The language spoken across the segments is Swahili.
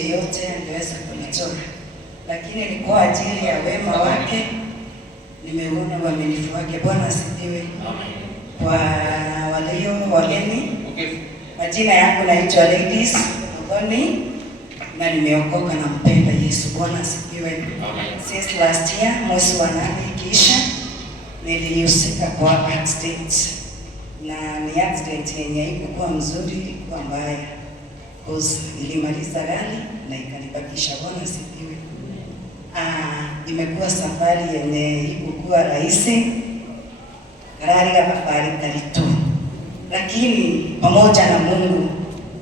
yeyote angeweza kunitoa, lakini ni kwa ajili ya wema wake nimeona uaminifu wake. Bwana asifiwe. Kwa walio wageni, majina yangu naitwa Ladies Ogoni na nimeokoka na mpenda Yesu. Bwana asifiwe. Since last year mwezi wa 8 kisha nilihusika kwa accident, na ni accident yenye ilikuwa mzuri, ilikuwa mbaya cause nilimaliza gari na ikanibakisha. Bwana asifiwe. Imekuwa safari yenye ilikuwa rahisi, gari kafariki tu, lakini pamoja na Mungu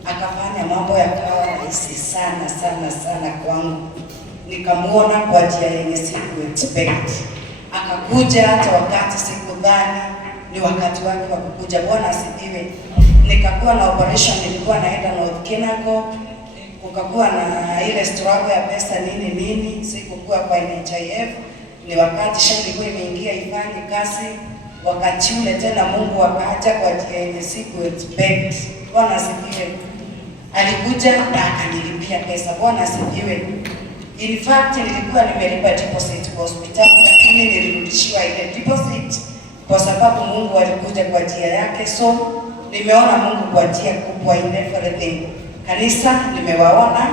akafanya mambo yakawa rahisi sana sana sana kwangu. Nikamuona kwa njia yenye siku expect. Akakuja hata wakati sikudhani ni wakati wake wa kukuja. Bwana asifiwe. Nikakuwa na operation, nilikuwa naenda North Kinago, kukakuwa na ile struggle ya pesa nini, sikukuwa kwa NHIF. Ni wakati shida imeingia ifanye kazi, wakati ule tena Mungu akaja kwa njia yenye siku expect. Bwana asifiwe. Alikuja na akanilipia pesa. Bwana asifiwe. In fact nilikuwa nimelipa deposit kwa hospitali, lakini nilirudishiwa ile deposit kwa sababu Mungu alikuja kwa njia yake. So nimeona Mungu kwa njia kubwa in everything. Kanisa nimewaona,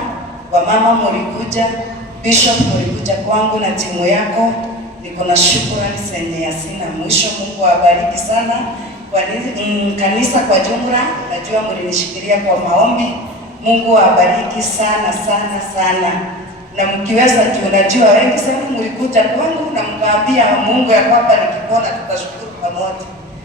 wamama mlikuja, bishop mlikuja kwangu na timu yako. Niko na shukrani zenye hasina mwisho. Mungu awabariki sana. Kwa kanisa kwa jumla, najua mlinishikilia kwa maombi. Mungu awabariki sana sana sana. Na mkiweza tu, najua wengi sana mlikuja kwangu na mkaambia Mungu ya kwamba nikipona tutashukuru pamoja.